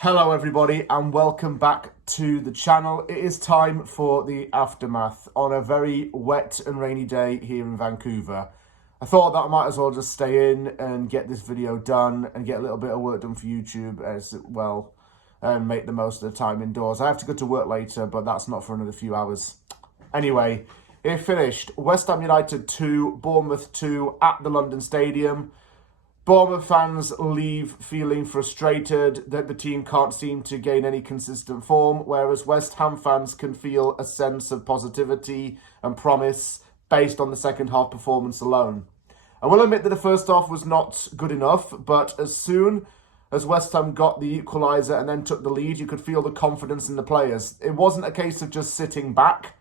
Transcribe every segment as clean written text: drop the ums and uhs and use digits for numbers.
Hello everybody and welcome back to the channel. It is time for the aftermath on a very wet and rainy day here in Vancouver. I thought that I might as well just stay in and get this video done and get a little bit of work done for YouTube as well and make the most of the time indoors. I have to go to work later, but that's not for another few hours. Anyway, it finished. West Ham United 2, Bournemouth 2 at the London Stadium. Bournemouth fans leave feeling frustrated that the team can't seem to gain any consistent form, whereas West Ham fans can feel a sense of positivity and promise based on the second half performance alone. I will admit that the first half was not good enough, but as soon as West Ham got the equaliser and then took the lead, you could feel the confidence in the players. It wasn't a case of just sitting back.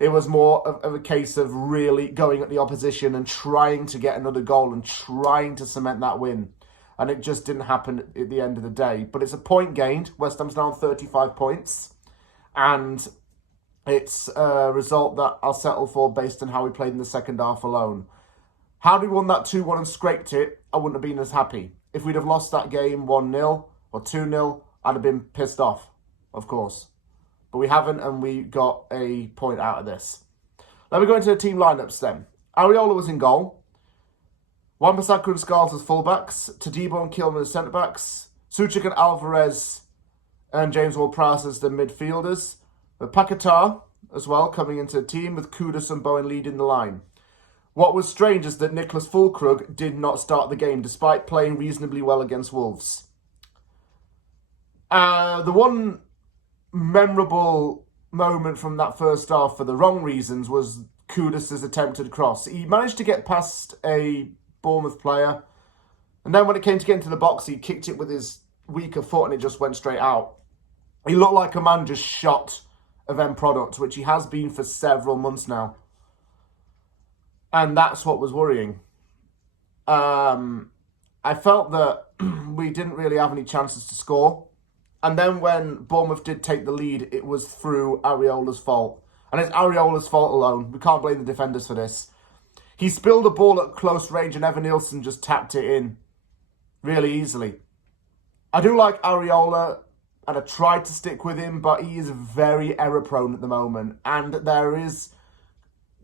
It was more of a case of really going at the opposition and trying to get another goal and trying to cement that win. And it just didn't happen at the end of the day. But it's a point gained. West Ham's now on 35 points. And it's a result that I'll settle for based on how we played in the second half alone. Had we won that 2-1 and scraped it, I wouldn't have been as happy. If we'd have lost that game 1-0 or 2-0, I'd have been pissed off, of course. But we haven't, and we got a point out of this. Let me go into the team lineups then. Areola was in goal. Wan-Bissaka and Scarles as fullbacks. Todibo and Kilman as centre-backs. Füllkrug and Alvarez and James Ward-Prowse as the midfielders. With Paquetá as well coming into the team, with Kudus and Bowen leading the line. What was strange is that Niclas Füllkrug did not start the game, despite playing reasonably well against Wolves. The one memorable moment from that first half for the wrong reasons was Kudus' attempted cross. He managed to get past a Bournemouth player, and then when it came to get into the box, he kicked it with his weaker foot and it just went straight out. He looked like a man just shot of end product, which he has been for several months now. And that's what was worrying. I felt that we didn't really have any chances to score. And then when Bournemouth did take the lead, it was through Areola's fault. And it's Areola's fault alone. We can't blame the defenders for this. He spilled a ball at close range and Evan Nielsen just tapped it in really easily. I do like Areola and I tried to stick with him, but he is very error-prone at the moment. And there is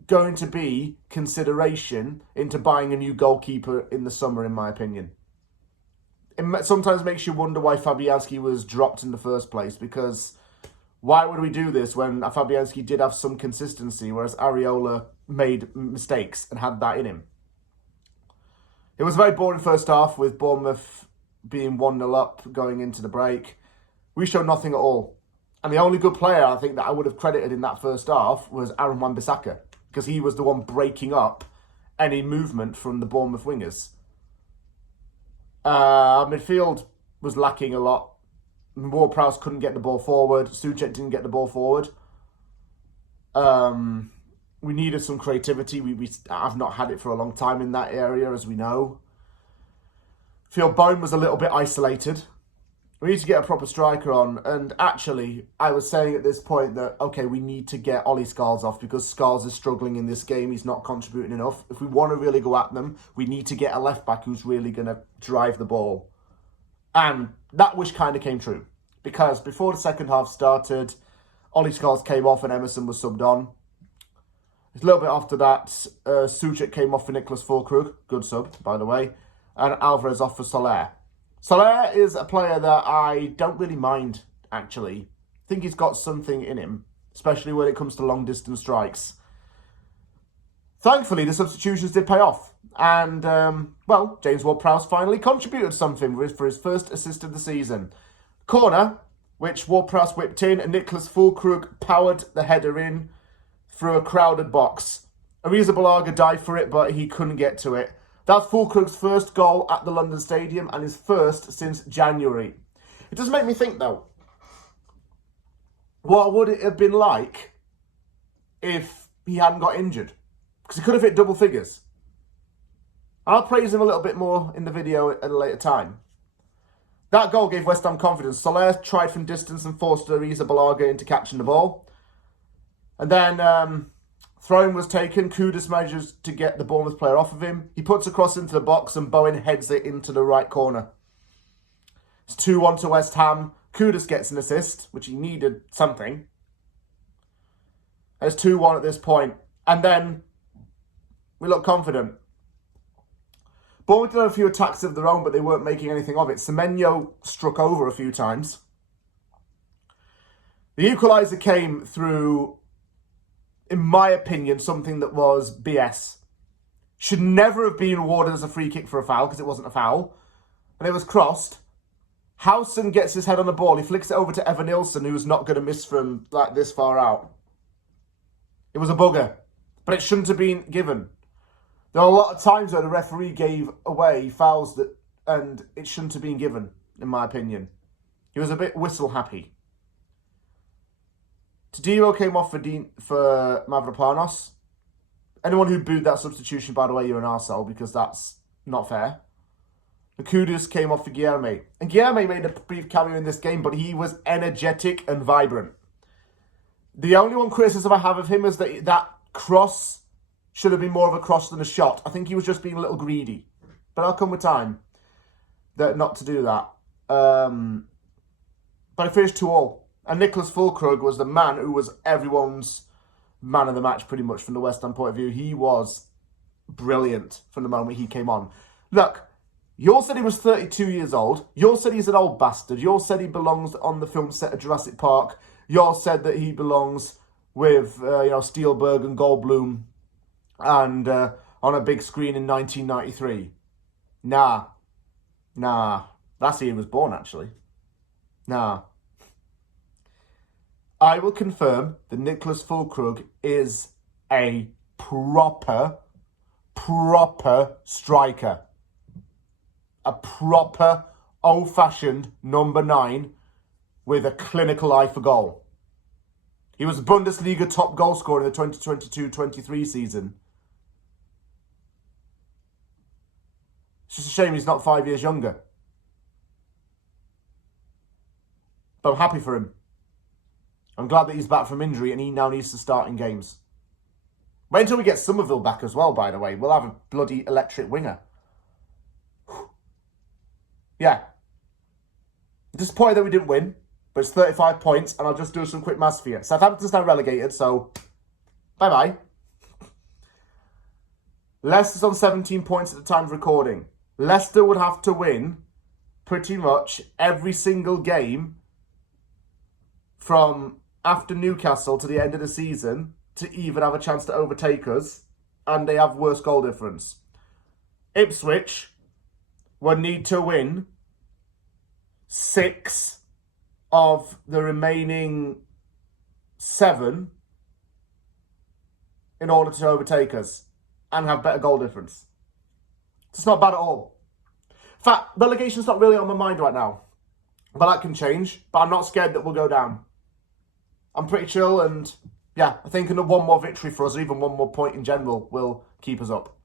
going to be consideration into buying a new goalkeeper in the summer, in my opinion. It sometimes makes you wonder why Fabianski was dropped in the first place, because why would we do this when Fabianski did have some consistency, whereas Areola made mistakes and had that in him? It was a very boring first half with Bournemouth being 1-0 up going into the break. We showed nothing at all. And the only good player I think that I would have credited in that first half was Aaron Wan-Bissaka, because he was the one breaking up any movement from the Bournemouth wingers. Midfield was lacking a lot. Ward-Prowse couldn't get the ball forward. Suchek didn't get the ball forward. We needed some creativity. We have not had it for a long time in that area, as we know. I feel Bowen was a little bit isolated. We need to get a proper striker on. And actually, I was saying at this point that, okay, we need to get Ollie Scarles off because Scarles is struggling in this game. He's not contributing enough. If we want to really go at them, we need to get a left-back who's really going to drive the ball. And that wish kind of came true. Because before the second half started, Ollie Scarles came off and Emerson was subbed on. A little bit after that, Suchek came off for Niclas Füllkrug. Good sub, by the way. And Alvarez off for Soler. Soler is a player that I don't really mind, actually. I think he's got something in him, especially when it comes to long-distance strikes. Thankfully, the substitutions did pay off. And, well, James Ward-Prowse finally contributed something for his first assist of the season. Corner, which Ward-Prowse whipped in, and Niclas Füllkrug powered the header in through a crowded box. Arrizabalaga dived for it, but he couldn't get to it. That's Füllkrug's first goal at the London Stadium and his first since January. It does make me think, though, what would it have been like if he hadn't got injured? Because he could have hit double figures. And I'll praise him a little bit more in the video at a later time. That goal gave West Ham confidence. Soler tried from distance and forced Arrizabalaga into catching the ball. And then Throwing was taken. Kudus manages to get the Bournemouth player off of him. He puts a cross into the box and Bowen heads it into the right corner. It's 2-1 to West Ham. Kudus gets an assist, which he needed something. And it's 2-1 at this point. And then we look confident. Bournemouth did have a few attacks of their own, but they weren't making anything of it. Semenyo struck over a few times. The equaliser came through, in my opinion, something that was BS. Should never have been awarded as a free kick for a foul, because it wasn't a foul. And it was crossed. Howson gets his head on the ball. He flicks it over to Evan Nilsson, who's not going to miss from like this far out. It was a bugger, but it shouldn't have been given. There are a lot of times where the referee gave away fouls and it shouldn't have been given, in my opinion. He was a bit whistle happy. Tadiro came off for Mavropanos. Anyone who booed that substitution, by the way, you're an arsehole, because that's not fair. Kudus came off for Guilherme. And Guilherme made a brief cameo in this game, but he was energetic and vibrant. The only one criticism I have of him is that that cross should have been more of a cross than a shot. I think he was just being a little greedy. But I'll come with time not to do that. But I finished 2-2. And Niclas Füllkrug was the man who was everyone's man of the match, pretty much, from the West Ham point of view. He was brilliant from the moment he came on. Look, you all said he was 32 years old. You all said he's an old bastard. You all said he belongs on the film set of Jurassic Park. You all said that he belongs with, Spielberg and Goldblum and on a big screen in 1993. Nah. That's the year he was born, actually. Nah. I will confirm that Niclas Füllkrug is a proper striker. A proper, old-fashioned number 9 with a clinical eye for goal. He was Bundesliga top goal scorer in the 2022-23 season. It's just a shame he's not 5 years younger. But I'm happy for him. I'm glad that he's back from injury and he now needs to start in games. Wait until we get Somerville back as well, by the way. We'll have a bloody electric winger. Yeah. Disappointed that we didn't win, but it's 35 points, and I'll just do some quick maths for you. Southampton's now relegated, so bye-bye. Leicester's on 17 points at the time of recording. Leicester would have to win pretty much every single game from after Newcastle to the end of the season to even have a chance to overtake us, and they have worse goal difference. Ipswich would need to win 6 of the remaining 7 in order to overtake us and have better goal difference. It's not bad at all. In fact, relegation's not really on my mind right now. But that can change. But I'm not scared that we'll go down. I'm pretty chill, and yeah, I think one more victory for us, or even one more point in general, will keep us up.